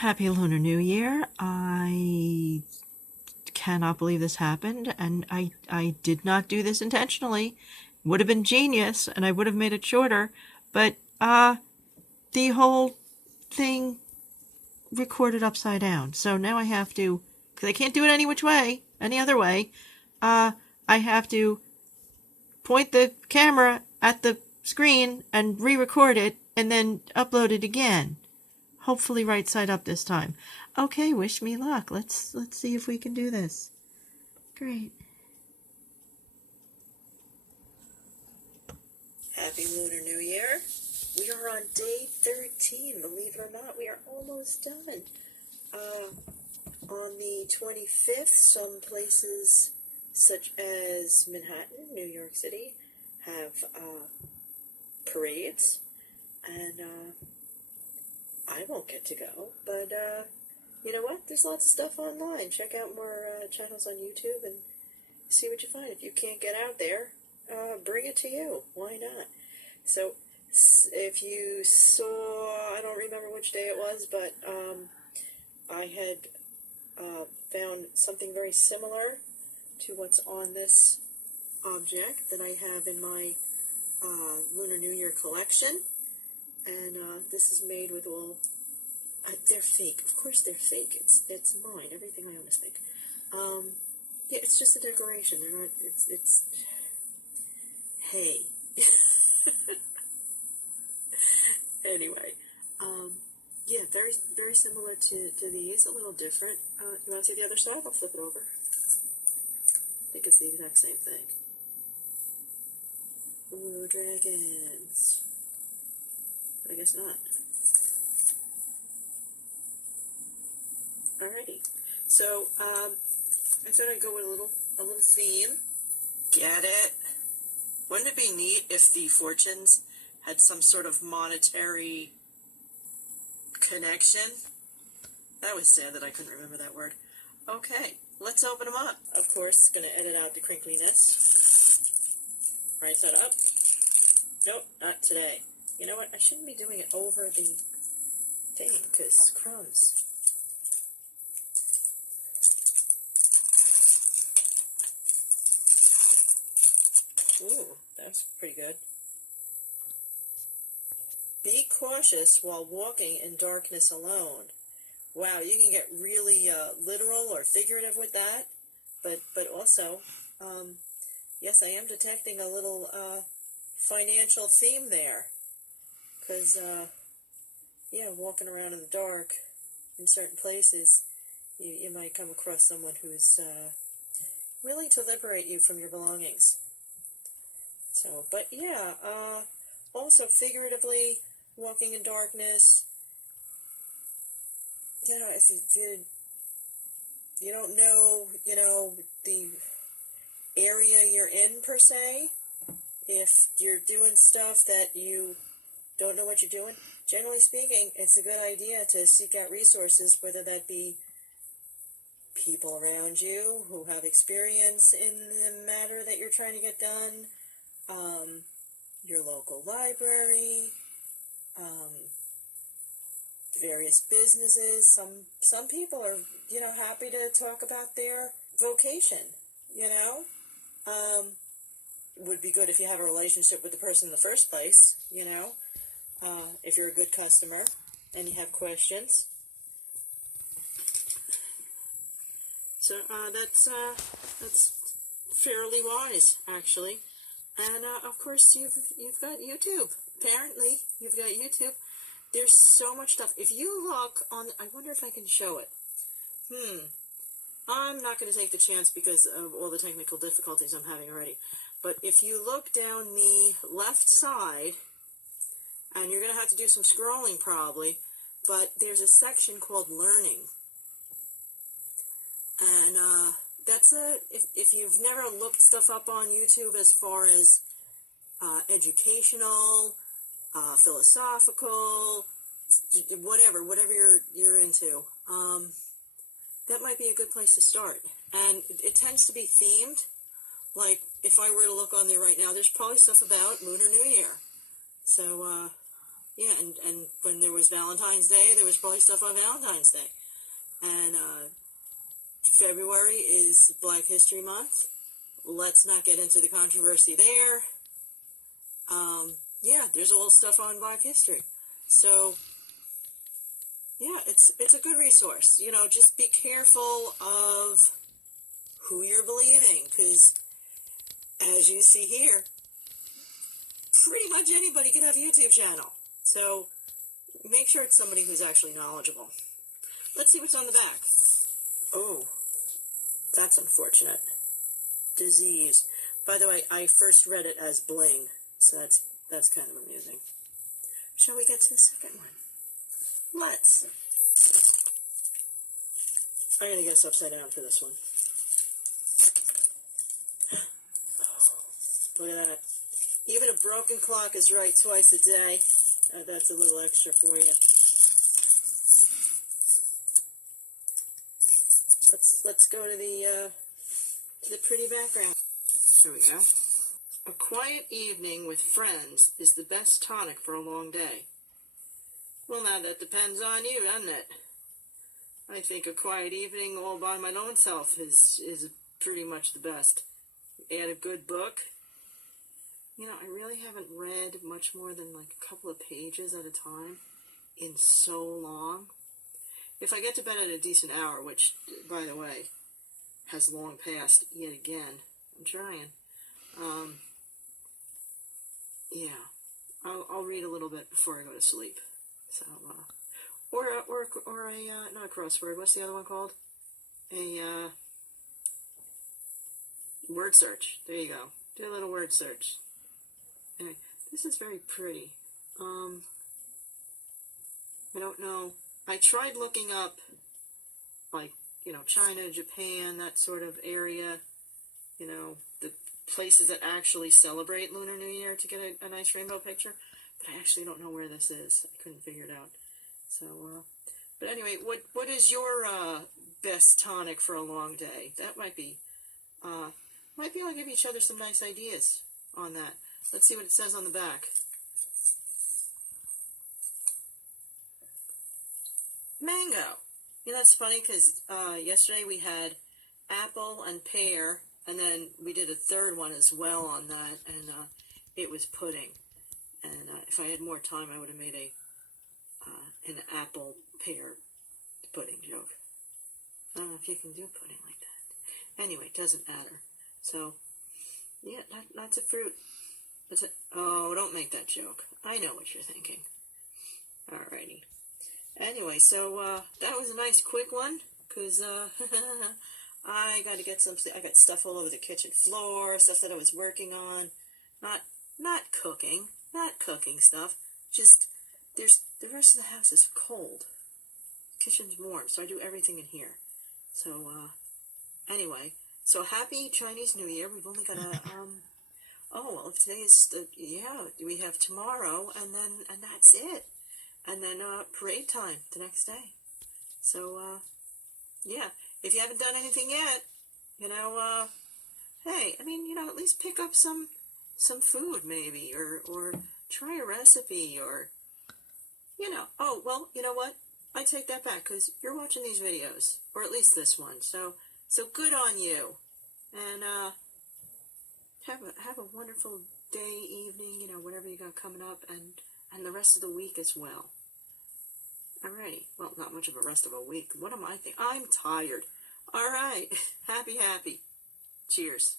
Happy Lunar New Year. I cannot believe this happened, and I did not do this intentionally. Would have been genius, and I would have made it shorter, but the whole thing recorded upside down. So now I have to, because I can't do it any other way, I have to point the camera at the screen and re-record it, and then upload it again. Hopefully right side up this time. Okay, wish me luck. Let's see if we can do this. Great. Happy Lunar New Year. We are on day 13. Believe it or not, we are almost done. On the 25th, some places such as Manhattan, New York City, have parades, and I won't get to go, but you know what? There's lots of stuff online. Check out more channels on YouTube and see what you find. If you can't get out there, bring it to you. Why not? So, if you saw, I don't remember which day it was, but I had found something very similar to what's on this object that I have in my Lunar New Year collection. And this is made with all, they're fake. Of course they're fake. It's mine. Everything I own is fake. Yeah, it's just a decoration. They're not, it's, hey. Anyway, yeah, very, very similar to these, a little different. You want to see the other side? I'll flip it over. I think it's the exact same thing. Ooh, dragons. I guess not. Alrighty. So, I thought I'd go with a little theme. Get it? Wouldn't it be neat if the fortunes had some sort of monetary connection? That was sad that I couldn't remember that word. Okay, let's open them up. Of course, gonna edit out the crinkliness. Right side up. Nope, not today. You know what? I shouldn't be doing it over the thing, because crumbs. Ooh, that's pretty good. Be cautious while walking in darkness alone. Wow, you can get really literal or figurative with that, but also, yes, I am detecting a little financial theme there. Because, yeah, walking around in the dark in certain places, you might come across someone who's willing to liberate you from your belongings. So, but yeah, also figuratively, walking in darkness, you know, if you don't know, you know, the area you're in per se, if you're doing stuff that you don't know what you're doing, generally speaking, it's a good idea to seek out resources, whether that be people around you who have experience in the matter that you're trying to get done, your local library, various businesses. Some people are, you know, happy to talk about their vocation, you know. Would be good if you have a relationship with the person in the first place, you know. If you're a good customer and you have questions. So that's fairly wise, actually. And of course you've got YouTube. Apparently you've got YouTube. There's so much stuff. If you look on, I wonder if I can show it. I'm not going to take the chance because of all the technical difficulties I'm having already. But if you look down the left side, and you're going to have to do some scrolling probably, but there's a section called Learning. And that's if you've never looked stuff up on YouTube as far as educational, philosophical, whatever you're into, that might be a good place to start. And it tends to be themed. Like, if I were to look on there right now, there's probably stuff about Lunar New Year. So, Yeah, and when there was Valentine's Day, there was probably stuff on Valentine's Day. And February is Black History Month. Let's not get into the controversy there. Yeah, there's all stuff on Black History. So, yeah, it's a good resource. You know, just be careful of who you're believing, because as you see here, pretty much anybody can have a YouTube channel. So make sure it's somebody who's actually knowledgeable. Let's see what's on the back. Oh, that's unfortunate. Disease. By the way, I first read it as bling, so that's kind of amusing. Shall we get to the second one? Let's. I'm going to get this upside down for this one. Oh, look at that. Even a broken clock is right twice a day. That's a little extra for you. Let's go to the pretty background. There we go. A quiet evening with friends is the best tonic for a long day. Well, now that depends on you, doesn't it? I think a quiet evening all by my own self is pretty much the best. Add a good book. You know, I really haven't read much more than like a couple of pages at a time in so long. If I get to bed at a decent hour, which, by the way, has long passed yet again, I'm trying. Yeah, I'll read a little bit before I go to sleep. So, or a not a crossword. What's the other one called? A word search. There you go. Do a little word search. Anyway, this is very pretty. I don't know. I tried looking up, like, you know, China, Japan, that sort of area, you know, the places that actually celebrate Lunar New Year to get a nice rainbow picture, but I actually don't know where this is. I couldn't figure it out. So, but anyway, what is your best tonic for a long day? That might be I'll give each other some nice ideas on that. Let's see what it says on the back. Mango. You know, that's funny because yesterday we had apple and pear, and then we did a third one as well on that, and it was pudding. And if I had more time, I would have made an apple pear pudding joke. I don't know if you can do pudding like that. Anyway, it doesn't matter. So, yeah, lots of fruit. Oh, don't make that joke. I know what you're thinking. Alrighty. Anyway, so that was a nice quick one, because I got to get something. I got stuff all over the kitchen floor, stuff that I was working on. Not cooking stuff. Just the rest of the house is cold. Kitchen's warm, so I do everything in here. So anyway, so happy Chinese New Year. We've only got a oh well, if today is we have tomorrow, and that's it. And then parade time the next day. So, yeah, if you haven't done anything yet, you know, hey, I mean, you know, at least pick up some food maybe, or try a recipe, or, you know, oh, well, you know what? I take that back, because you're watching these videos, or at least this one, so good on you. And have a wonderful day, evening, you know, whatever you got coming up, and the rest of the week as well. Alrighty. Well, not much of a rest of a week. What am I thinking? I'm tired. Alright. Happy. Cheers.